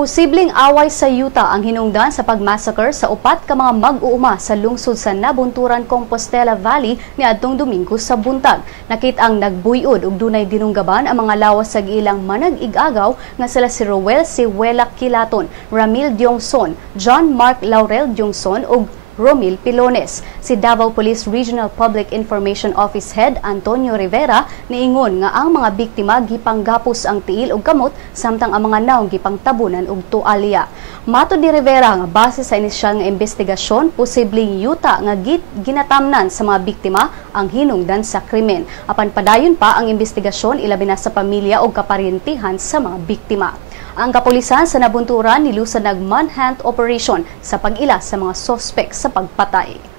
Posibleng away sa yuta ang hinungdan sa pagmassacre sa upat ka mga mag-uuma sa lungsod sa Nabunturan, Compostela Valley niadtong Domingo sa buntag. Nakit ang nagbuyod ug dunay dinunggaban ang mga lawas sa ilang manag-igagaw nga sila si Roel Sihuela Kilaton, Ramil Diongson, John Mark Laurel Diongson ug Romil Pilones. Si Davao Police Regional Public Information Office Head Antonio Rivera niingon nga ang mga biktima gipanggapos ang tiil ug kamot samtang ang mga naong gipangtabunan og tualya. Matod ni Rivera nga base sa inisyal nga investigasyon, posibleng yuta nga ginatamnan sa mga biktima ang hinungdan sa krimen. Apan padayon pa ang investigasyon ilabi na sa pamilya ug kaparyentihan sa mga biktima. Ang kapulisan sa Nabunturan nilusad nag manhunt operation sa pag-ila sa mga sospek sa pagpatay.